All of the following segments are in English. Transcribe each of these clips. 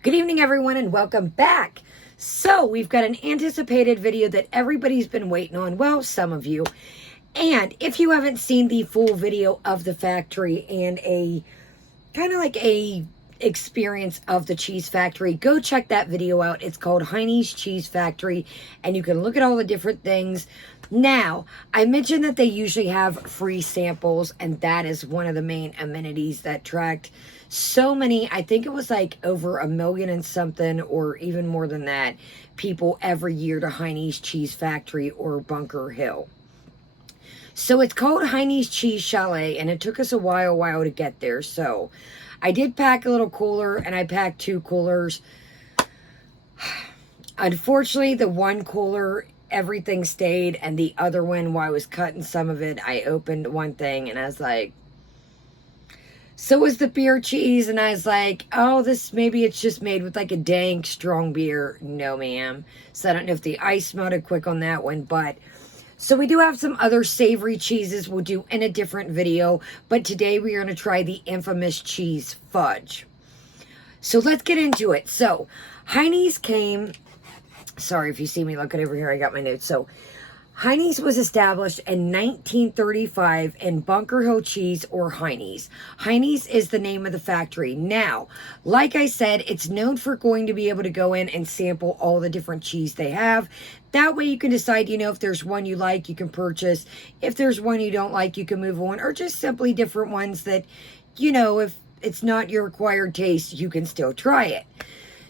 Good evening, everyone, and welcome back. So, we've got an anticipated video that everybody's been waiting on. Well, some of you. And if you haven't seen the full video of the factory and a kind of like a experience of the cheese factory, go check that video out. It's called Heine's Cheese Factory, and you can look at all the different things. Now, I mentioned that they usually have free samples, and that is one of the main amenities that attract so many. I think it was like over 1 million and something, or even more than that, people every year to Heine's Cheese Factory or Bunker Hill. So it's called Heine's Cheese Chalet, and it took us a while to get there. So I did pack a little cooler, and I packed 2 coolers. Unfortunately, the one cooler, everything stayed, and the other one, while I was cutting some of it, I opened one thing, and I was like, so was the beer cheese, and I was like, oh, this, maybe it's just made with like a dank, strong beer. No, ma'am. So I don't know if the ice melted quick on that one, but so we do have some other savory cheeses we'll do in a different video, but today we are going to try the infamous cheese fudge. So let's get into it. So Heine's came, sorry if you see me looking over here, I got my notes. So Heine's was established in 1935 in Bunker Hill Cheese, or Heine's. Heine's is the name of the factory. Now, like I said, it's known for going to be able to go in and sample all the different cheese they have. That way you can decide, if there's one you like, you can purchase. If there's one you don't like, you can move on. Or just simply different ones that, if it's not your acquired taste, you can still try it.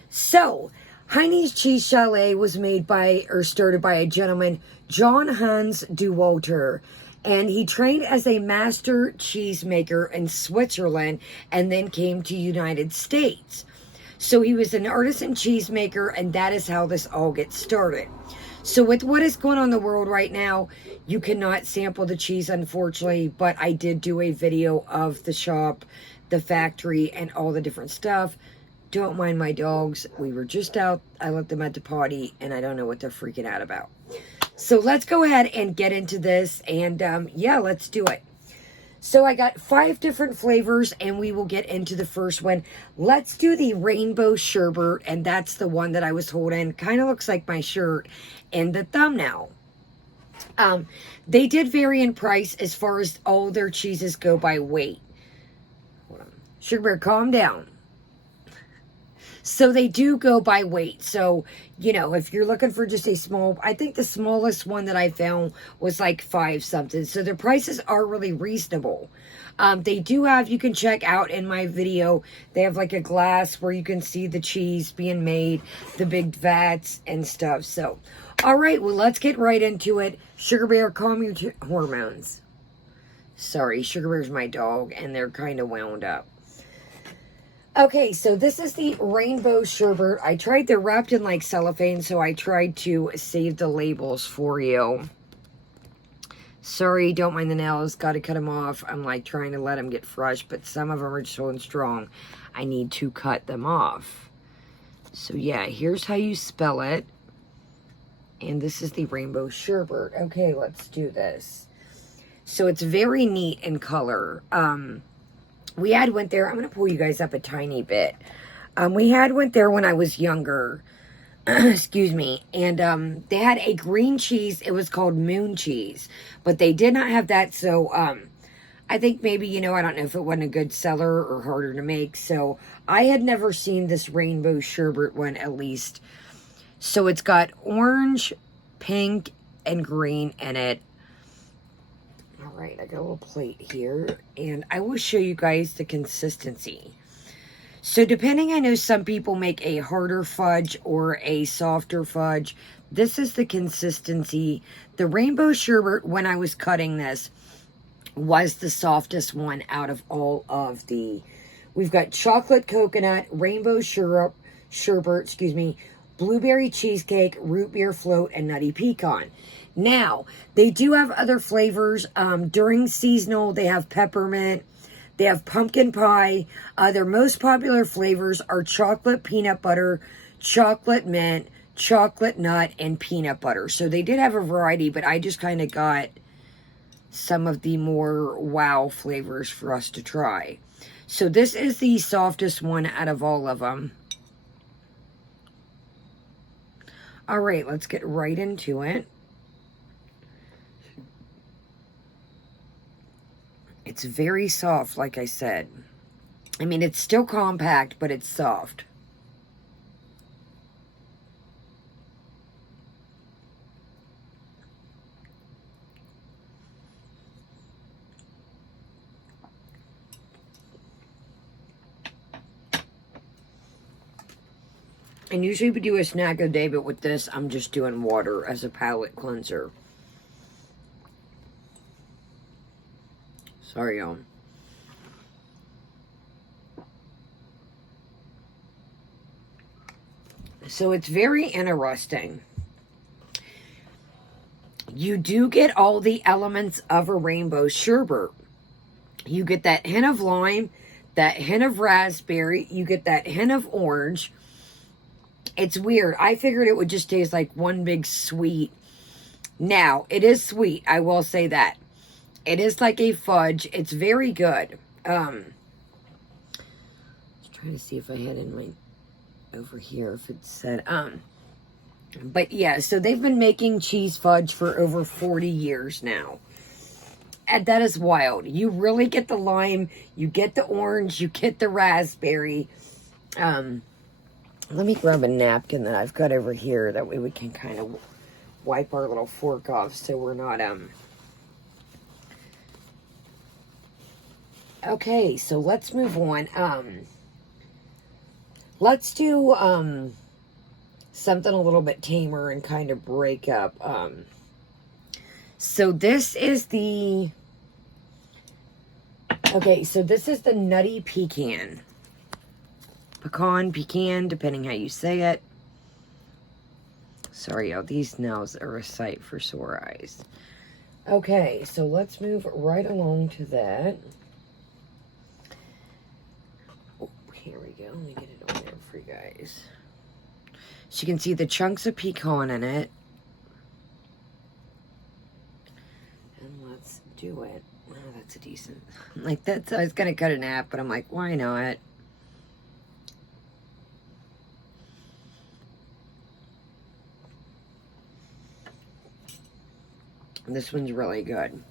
So, Heine's Cheese Chalet was made by, or started by, a gentleman, John Hans de Walter, and he trained as a master cheesemaker in Switzerland and then came to United States. So he was an artisan cheesemaker, and that is how this all gets started. So with what is going on in the world right now, you cannot sample the cheese, unfortunately, but I did do a video of the shop, the factory, and all the different stuff. Don't mind my dogs. We were just out. I let them at the potty, and I don't know what they're freaking out about. So let's go ahead and get into this, and yeah, let's do it. So I got 5 different flavors, and we will get into the first one. Let's do the rainbow sherbet, and that's the one that I was holding. Kind of looks like my shirt in the thumbnail. They did vary in price as far as all their cheeses go by weight. Hold on. Sherbet, calm down. So they do go by weight. So, if you're looking for just a small, I think the smallest one that I found was like 5 something. So their prices are really reasonable. They do have, you can check out in my video, they have like a glass where you can see the cheese being made, the big vats and stuff. So, all right, well, let's get right into it. Sugar Bear, calm your hormones. Sorry, Sugar Bear's my dog, and they're kind of wound up. Okay, so this is the rainbow sherbet. They're wrapped in like cellophane, so I tried to save the labels for you. Sorry, don't mind the nails. Got to cut them off. I'm like trying to let them get fresh, but some of them are so strong. I need to cut them off. So yeah, here's how you spell it. And this is the rainbow sherbet. Okay, let's do this. So it's very neat in color. We had went there, I'm going to pull you guys up a tiny bit. We had went there when I was younger, excuse me, and they had a green cheese. It was called moon cheese, but they did not have that. So I think maybe, I don't know if it wasn't a good seller or harder to make. So I had never seen this rainbow sherbet one, at least. So it's got orange, pink, and green in it. All right, I got a little plate here, and I will show you guys the consistency. So depending, I know some people make a harder fudge or a softer fudge. This is the consistency. The rainbow sherbet, when I was cutting this, was the softest one out of all of the. We've got chocolate coconut, rainbow sherbet, blueberry cheesecake, root beer float, and nutty pecan. Now, they do have other flavors. During seasonal, they have peppermint. They have pumpkin pie. Their most popular flavors are chocolate peanut butter, chocolate mint, chocolate nut, and peanut butter. So they did have a variety, but I just kind of got some of the more wow flavors for us to try. So this is the softest one out of all of them. All right, let's get right into it. It's very soft, like I said. I mean, it's still compact, but it's soft. And usually we do a snack a day, but with this, I'm just doing water as a palate cleanser. Sorry, y'all. So it's very interesting. You do get all the elements of a rainbow sherbet. You get that hint of lime, that hint of raspberry, you get that hint of orange. It's weird. I figured it would just taste like one big sweet. Now, it is sweet. I will say that. It is like a fudge. It's very good. Let's try to see if I had in my over here if it said but yeah, so they've been making cheese fudge for over 40 years now. And that is wild. You really get the lime, you get the orange, you get the raspberry. Let me grab a napkin that I've got over here. That way we can kind of wipe our little fork off so we're not, Okay, so let's move on. Let's do, something a little bit tamer and kind of break up. So this is the... Okay, so this is the Nutty Pecan. Pecan, depending how you say it. Sorry, y'all, these nails are a sight for sore eyes. Okay, so let's move right along to that. Oh, here we go. Let me get it on there for you guys. So you can see the chunks of pecan in it. And let's do it. Oh, that's a decent... Like, that's... I was going to cut it in half, but I'm like, why not? This one's really good.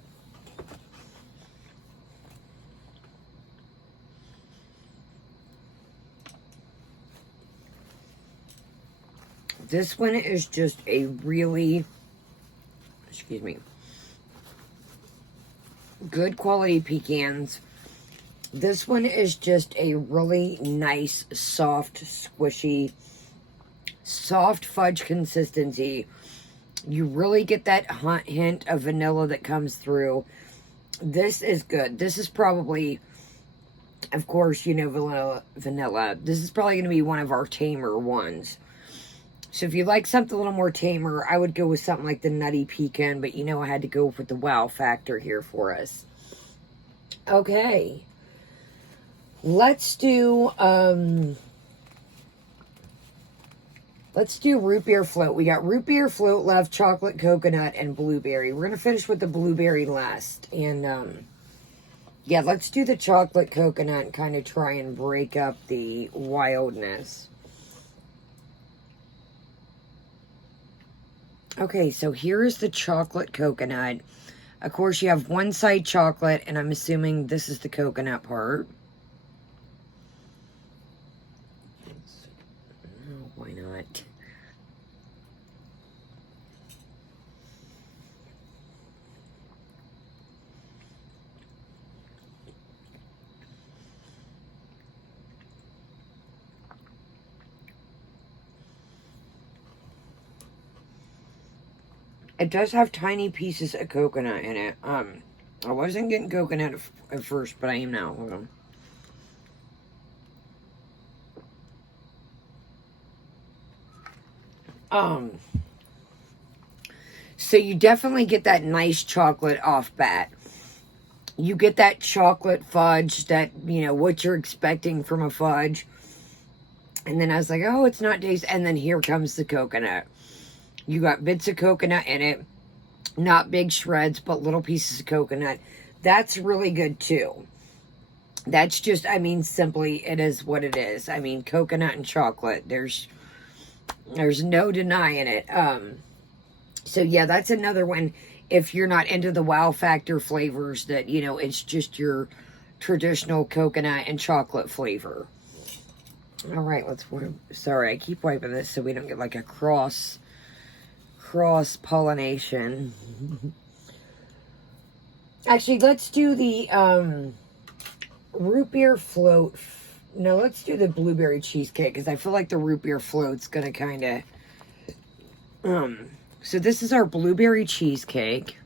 This one is just a really, excuse me, good quality pecans. This one is just a really nice, soft, squishy, soft fudge consistency. You really get that hint of vanilla that comes through. This is good. This is probably, of course, you know, vanilla. This is probably going to be one of our tamer ones. So if you like something a little more tamer, I would go with something like the Nutty Pecan, but you know I had to go with the wow factor here for us. Okay. Let's do root beer float. We got root beer float left, chocolate, coconut, and blueberry. We're going to finish with the blueberry last. And, yeah, let's do the chocolate coconut and kind of try and break up the wildness. Okay, so here's the chocolate coconut. Of course, you have one side chocolate, and I'm assuming this is the coconut part. Oh, why not? It does have tiny pieces of coconut in it. I wasn't getting coconut at first, but I am now. Hold on. So you definitely get that nice chocolate off bat. You get that chocolate fudge, that, you know, what you're expecting from a fudge. And then I was like, oh, it's not tasty. And then here comes the coconut. You got bits of coconut in it. Not big shreds, but little pieces of coconut. That's really good, too. That's just, I mean, simply, it is what it is. I mean, coconut and chocolate. There's There's no denying it. So yeah, that's another one. If you're not into the wow factor flavors, that, you know, it's just your traditional coconut and chocolate flavor. All right, sorry, I keep wiping this so we don't get like a cross pollination. Actually, let's do the root beer float. No, let's do the blueberry cheesecake, because I feel like the root beer float's gonna kind of so this is our blueberry cheesecake.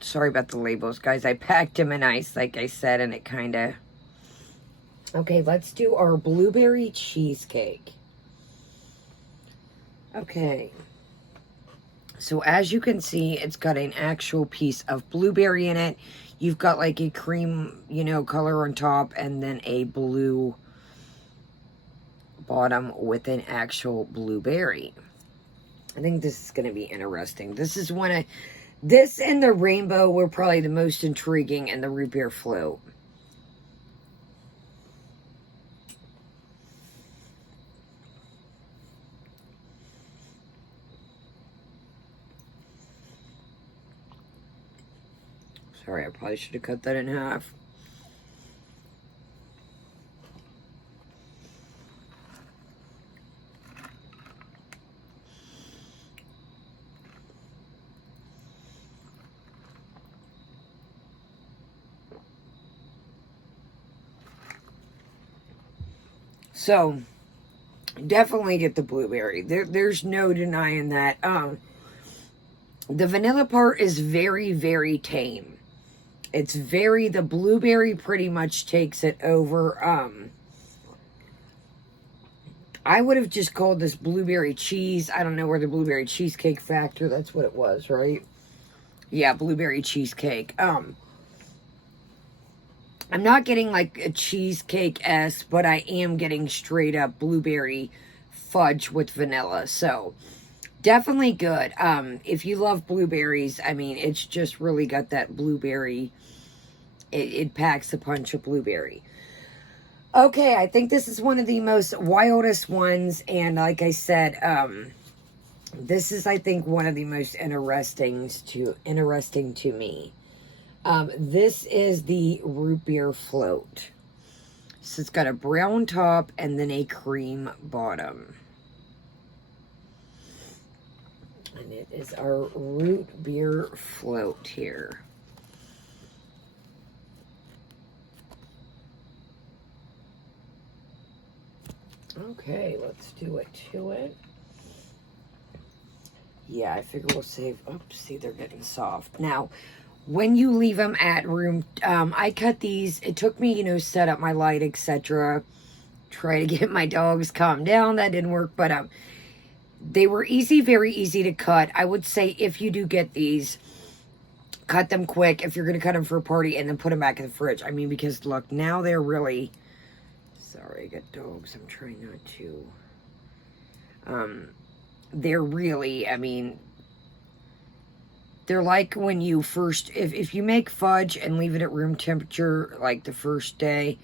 Sorry about the labels, guys. I packed them in ice, like I said, and it kind of... Okay, let's do our blueberry cheesecake. Okay. So as you can see, it's got an actual piece of blueberry in it. You've got like a cream, you know, color on top, and then a blue bottom with an actual blueberry. I think this is going to be interesting. This is this and the rainbow were probably the most intriguing, and the root beer float. Sorry, I probably should have cut that in half. So, definitely get the blueberry. There's no denying that. The vanilla part is very, very tame. It's the blueberry pretty much takes it over. I would have just called this blueberry cheese. I don't know where the blueberry cheesecake factor, that's what it was, right? Yeah, blueberry cheesecake. I'm not getting like a cheesecake-esque, but I am getting straight up blueberry fudge with vanilla. So, definitely good. If you love blueberries, I mean, it's just really got that blueberry. It packs a punch of blueberry. Okay, I think this is one of the most wildest ones. And like I said, this is, I think, one of the most interesting to me. This is the root beer float. So it's got a brown top and then a cream bottom. And it is our root beer float here. Okay, let's do it to it. Yeah, I figure we'll save... Oops, see, they're getting soft. Now, when you leave them at room... I cut these. It took me, you know, set up my light, etc. Try to get my dogs calmed down. That didn't work, but they were easy, very easy to cut. I would say if you do get these, cut them quick if you're going to cut them for a party, and then put them back in the fridge. I mean, because look, now they're really... Sorry, I got dogs. I'm trying not to... they're really, I mean, they're like when you first, if you make fudge and leave it at room temperature, like the first day,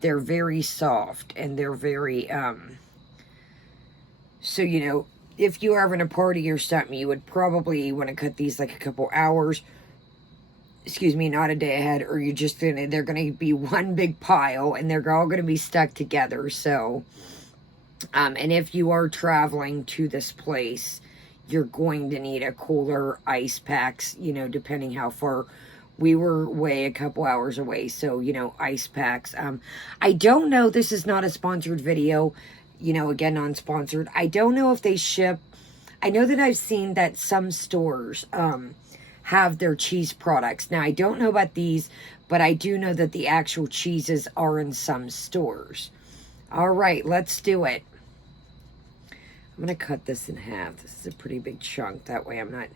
they're very soft, and they're very, so, you know, if you are having a party or something, you would probably want to cut these like a couple hours, excuse me, not a day ahead, or you're just gonna, they're going to be one big pile, and they're all going to be stuck together. So, and if you are traveling to this place, you're going to need a cooler, ice packs, you know, depending how far. We were a couple hours away, so, you know, ice packs. I don't know, this is not a sponsored video, you know, again, non-sponsored. I don't know if they ship. I know that I've seen that some stores, have their cheese products. Now, I don't know about these, but I do know that the actual cheeses are in some stores. All right, let's do it. I'm going to cut this in half. This is a pretty big chunk. That way I'm not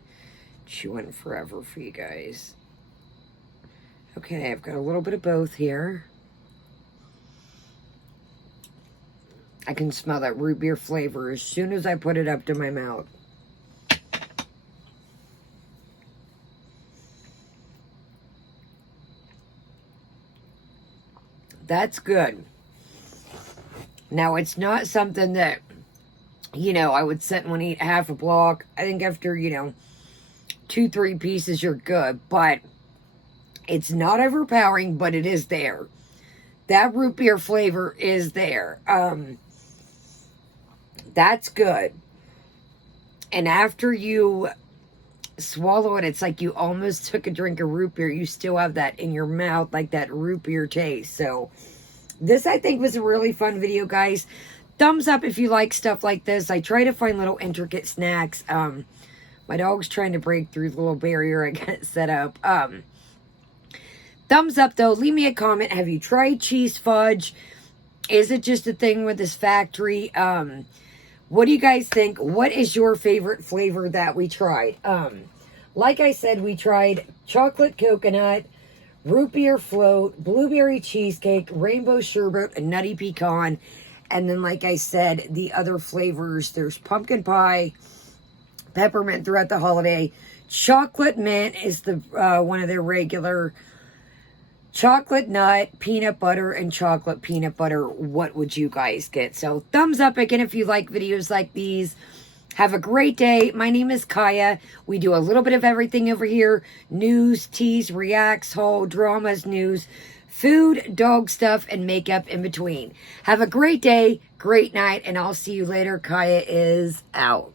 chewing forever for you guys. Okay, I've got a little bit of both here. I can smell that root beer flavor as soon as I put it up to my mouth. That's good. Now, it's not something that, you know, I would sit and want to eat half a block. I think after, you know, 2-3 pieces, you're good. But it's not overpowering, but it is there. That root beer flavor is there. That's good. And after you swallow it, it's like you almost took a drink of root beer. You still have that in your mouth, like that root beer taste. So this, I think, was a really fun video, guys. Thumbs up if you like stuff like this. I try to find little intricate snacks. My dog's trying to break through the little barrier I got set up. Thumbs up, though. Leave me a comment. Have you tried cheese fudge? Is it just a thing with this factory? What do you guys think? What is your favorite flavor that we tried? Like I said, we tried chocolate coconut, root beer float, blueberry cheesecake, rainbow sherbet, and nutty pecan. And then, like I said, the other flavors, there's pumpkin pie, peppermint throughout the holiday. Chocolate mint is the one of their regular. Chocolate nut, peanut butter, and chocolate peanut butter. What would you guys get? So thumbs up again if you like videos like these. Have a great day. My name is Kaya. We do a little bit of everything over here. News, teas, reacts, haul, dramas, news, food, dog stuff, and makeup in between. Have a great day, great night, and I'll see you later. Kaya is out.